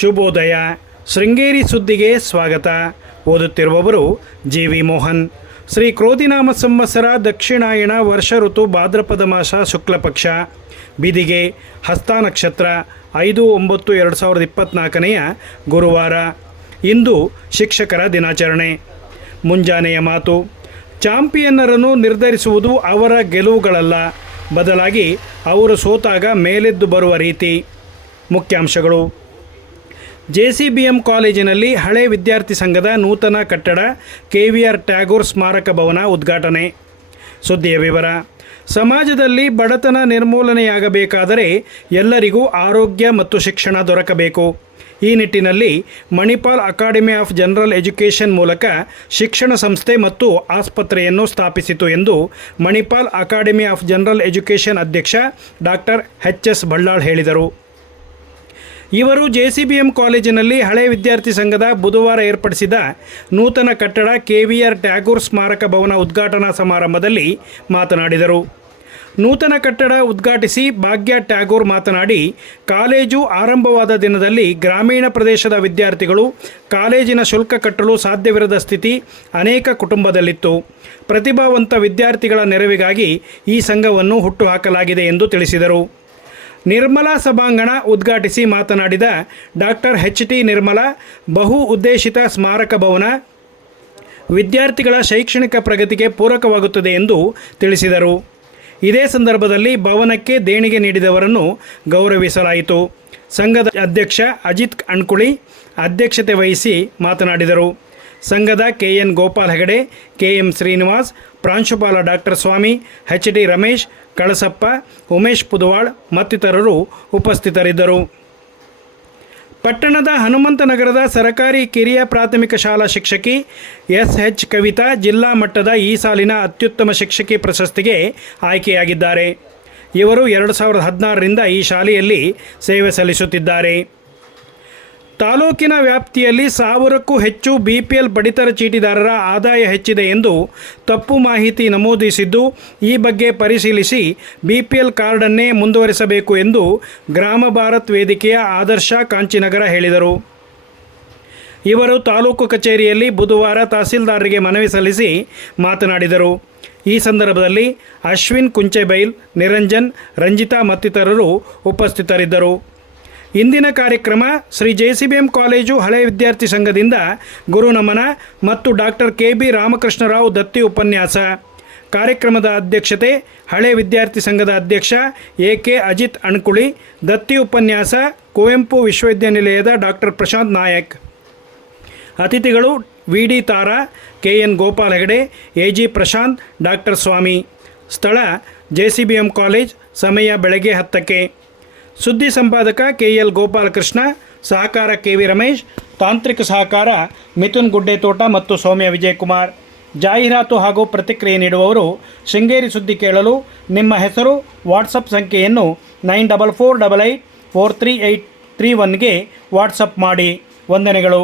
ಶುಭೋದಯ. ಶೃಂಗೇರಿ ಸುದ್ದಿಗೆ ಸ್ವಾಗತ. ಓದುತ್ತಿರುವವರು ಜಿ ವಿ ಮೋಹನ್. ಶ್ರೀ ಕ್ರೋಧಿನಾಮ ಸಂವತ್ಸರ ದಕ್ಷಿಣಾಯಣ ವರ್ಷ ಋತು ಭಾದ್ರಪದ ಮಾಸ ಶುಕ್ಲಪಕ್ಷ. ಬಿದಿಗೆ ಹಸ್ತ ನಕ್ಷತ್ರ ಐದು ಒಂಬತ್ತು ಎರಡು ಸಾವಿರದ ಇಪ್ಪತ್ತ್ನಾಲ್ಕನೆಯ ಗುರುವಾರ. ಇಂದು ಶಿಕ್ಷಕರ ದಿನಾಚರಣೆ. ಮುಂಜಾನೆಯ ಮಾತು. ಚಾಂಪಿಯನ್ನರನ್ನು ನಿರ್ಧರಿಸುವುದು ಅವರ ಗೆಲುವುಗಳಲ್ಲ. ಬದಲಾಗಿ ಅವರು ಸೋತಾಗ ಮೇಲೆದ್ದು ಬರುವ ರೀತಿ. ಮುಖ್ಯಾಂಶಗಳು. ಜೆಸಿಬಿಎಂ ಕಾಲೇಜಿನಲ್ಲಿ ಹಳೆ ವಿದ್ಯಾರ್ಥಿ ಸಂಘದ ನೂತನ ಕಟ್ಟಡ ಕೆವಿಆರ್ ಟ್ಯಾಗೋರ್ ಸ್ಮಾರಕ ಭವನ ಉದ್ಘಾಟನೆ. ಸುದ್ದಿಯ ವಿವರ, ಸಮಾಜದಲ್ಲಿ ಬಡತನ ನಿರ್ಮೂಲನೆಯಾಗಬೇಕಾದರೆ ಎಲ್ಲರಿಗೂ ಆರೋಗ್ಯ ಮತ್ತು ಶಿಕ್ಷಣ ದೊರಕಬೇಕು. ಈ ನಿಟ್ಟಿನಲ್ಲಿ Manipal academy of general education ಮೂಲಕ ಶಿಕ್ಷಣ ಸಂಸ್ಥೆ ಮತ್ತು ಆಸ್ಪತ್ರೆಯನ್ನು ಸ್ಥಾಪಿಸಿತು ಎಂದು Manipal academy of general education ಅಧ್ಯಕ್ಷ ಡಾಕ್ಟರ್ ಎಚ್ ಎಸ್ ಬಳ್ಳಾಳ್ ಹೇಳಿದರು. ಇವರು ಜೆಸಿಬಿಎಂ ಕಾಲೇಜಿನಲ್ಲಿ ಹಳೆ ವಿದ್ಯಾರ್ಥಿ ಸಂಘದ ಬುಧವಾರ ಏರ್ಪಡಿಸಿದ ನೂತನ ಕಟ್ಟಡ ಕೆವಿಆರ್ ಟ್ಯಾಗೂರ್ ಸ್ಮಾರಕ ಭವನ ಉದ್ಘಾಟನಾ ಸಮಾರಂಭದಲ್ಲಿ ಮಾತನಾಡಿದರು. ನೂತನ ಕಟ್ಟಡ ಉದ್ಘಾಟಿಸಿ ಭಾಗ್ಯ ಟ್ಯಾಗೋರ್ ಮಾತನಾಡಿ, ಕಾಲೇಜು ಆರಂಭವಾದ ದಿನದಲ್ಲಿ ಗ್ರಾಮೀಣ ಪ್ರದೇಶದ ವಿದ್ಯಾರ್ಥಿಗಳು ಕಾಲೇಜಿನ ಶುಲ್ಕ ಕಟ್ಟಲು ಸಾಧ್ಯವಿರದ ಸ್ಥಿತಿ ಅನೇಕ ಕುಟುಂಬದಲ್ಲಿತ್ತು. ಪ್ರತಿಭಾವಂತ ವಿದ್ಯಾರ್ಥಿಗಳ ನೆರವಿಗಾಗಿ ಈ ಸಂಘವನ್ನು ಹುಟ್ಟುಹಾಕಲಾಗಿದೆ ಎಂದು ತಿಳಿಸಿದರು. ನಿರ್ಮಲಾ ಸಭಾಂಗಣ ಉದ್ಘಾಟಿಸಿ ಮಾತನಾಡಿದ ಡಾಕ್ಟರ್ ಎಚ್ ಟಿ ನಿರ್ಮಲಾ, ಬಹು ಉದ್ದೇಶಿತ ಸ್ಮಾರಕ ಭವನ ವಿದ್ಯಾರ್ಥಿಗಳ ಶೈಕ್ಷಣಿಕ ಪ್ರಗತಿಗೆ ಪೂರಕವಾಗುತ್ತದೆ ಎಂದು ತಿಳಿಸಿದರು. ಇದೇ ಸಂದರ್ಭದಲ್ಲಿ ಭವನಕ್ಕೆ ದೇಣಿಗೆ ನೀಡಿದವರನ್ನು ಗೌರವಿಸಲಾಯಿತು. ಸಂಘದ ಅಧ್ಯಕ್ಷ ಅಜಿತ್ ಅಣ್ಕುಳಿ ಅಧ್ಯಕ್ಷತೆ ವಹಿಸಿ ಮಾತನಾಡಿದರು. ಸಂಘದ K N Gopal Hegde, K M Srinivas ಪ್ರಾಂಶುಪಾಲ doctor Swamy H D Ramesh, Kalasappa, Umesh Pudaval ಮತ್ತಿತರರು ಉಪಸ್ಥಿತರಿದ್ದರು. ಪಟ್ಟಣದ ಹನುಮಂತನಗರದ ಸರಕಾರಿ ಕಿರಿಯ ಪ್ರಾಥಮಿಕ ಶಾಲಾ ಶಿಕ್ಷಕಿ ಎಸ್ ಎಚ್ ಕವಿತಾ ಜಿಲ್ಲಾ ಮಟ್ಟದ ಈ ಸಾಲಿನ ಅತ್ಯುತ್ತಮ ಶಿಕ್ಷಕಿ ಪ್ರಶಸ್ತಿಗೆ ಆಯ್ಕೆಯಾಗಿದ್ದಾರೆ. ಇವರು ಎರಡು ಸಾವಿರದ ಹದಿನಾರರಿಂದ ಈ ಶಾಲೆಯಲ್ಲಿ ಸೇವೆ ಸಲ್ಲಿಸುತ್ತಿದ್ದಾರೆ. ತಾಲೂಕಿನ ವ್ಯಾಪ್ತಿಯಲ್ಲಿ ಸಾವಿರಕ್ಕೂ ಹೆಚ್ಚು ಬಿಪಿಎಲ್ ಪಡಿತರ ಚೀಟಿದಾರರ ಆದಾಯ ಹೆಚ್ಚಿದೆ ಎಂದು ತಪ್ಪು ಮಾಹಿತಿ ನಮೂದಿಸಿದ್ದು, ಈ ಬಗ್ಗೆ ಪರಿಶೀಲಿಸಿ ಬಿಪಿಎಲ್ ಕಾರ್ಡನ್ನೇ ಮುಂದುವರಿಸಬೇಕು ಎಂದು ಗ್ರಾಮ ಭಾರತ್ ವೇದಿಕೆಯ ಆದರ್ಶ ಕಾಂಚಿನಗರ ಹೇಳಿದರು. ಇವರು ತಾಲೂಕು ಕಚೇರಿಯಲ್ಲಿ ಬುಧವಾರ ತಹಸೀಲ್ದಾರರಿಗೆ ಮನವಿ ಸಲ್ಲಿಸಿ ಮಾತನಾಡಿದರು. ಈ ಸಂದರ್ಭದಲ್ಲಿ ಅಶ್ವಿನ್ ಕುಂಚೆಬೈಲ್, ನಿರಂಜನ್, ರಂಜಿತಾ ಮತ್ತಿತರರು ಉಪಸ್ಥಿತರಿದ್ದರು. ಇಂದಿನ ಕಾರ್ಯಕ್ರಮ ಶ್ರೀ ಜೆಸಿಬಿಎಂ ಕಾಲೇಜು ಹಳೆ ವಿದ್ಯಾರ್ಥಿ ಸಂಘದಿಂದ ಗುರು ನಮನ ಮತ್ತು ಡಾಕ್ಟರ್ ಕೆ ಬಿ ರಾಮಕೃಷ್ಣರಾವ್ ದತ್ತಿ ಉಪನ್ಯಾಸ. ಕಾರ್ಯಕ್ರಮದ ಅಧ್ಯಕ್ಷತೆ ಹಳೆ ವಿದ್ಯಾರ್ಥಿ ಸಂಘದ ಅಧ್ಯಕ್ಷ ಎ ಕೆ ಅಜಿತ್ ಅಣ್ಕುಳಿ, ದತ್ತಿ ಉಪನ್ಯಾಸ ಕುವೆಂಪು ವಿಶ್ವವಿದ್ಯಾನಿಲಯದ ಡಾಕ್ಟರ್ ಪ್ರಶಾಂತ್ ನಾಯಕ್. ಅತಿಥಿಗಳು V D Tara K N Gopal Hegde A G Prashanth, doctor Swamy. ಸ್ಥಳ J C B M college, ಸಮಯ ಬೆಳಗ್ಗೆ ಹತ್ತಕ್ಕೆ. ಸುದ್ದಿ ಸಂಪಾದಕ ಕೆ ಎಲ್ ಗೋಪಾಲಕೃಷ್ಣ, ಸಹಕಾರ ಕೆ ವಿ ರಮೇಶ್, ತಾಂತ್ರಿಕ ಸಹಕಾರ ಮಿಥುನ್ ಗುಡ್ಡೆತೋಟ ಮತ್ತು ಸೌಮ್ಯ ವಿಜಯಕುಮಾರ್. ಜಾಹೀರಾತು ಹಾಗೂ ಪ್ರತಿಕ್ರಿಯೆ ನೀಡುವವರು ಶೃಂಗೇರಿ ಸುದ್ದಿ ಕೇಳಲು ನಿಮ್ಮ ಹೆಸರು, ವಾಟ್ಸಪ್ ಸಂಖ್ಯೆಯನ್ನು nine double four double eight four three eight three ಒನ್ಗೆ WhatsApp ಮಾಡಿ. ವಂದನೆಗಳು.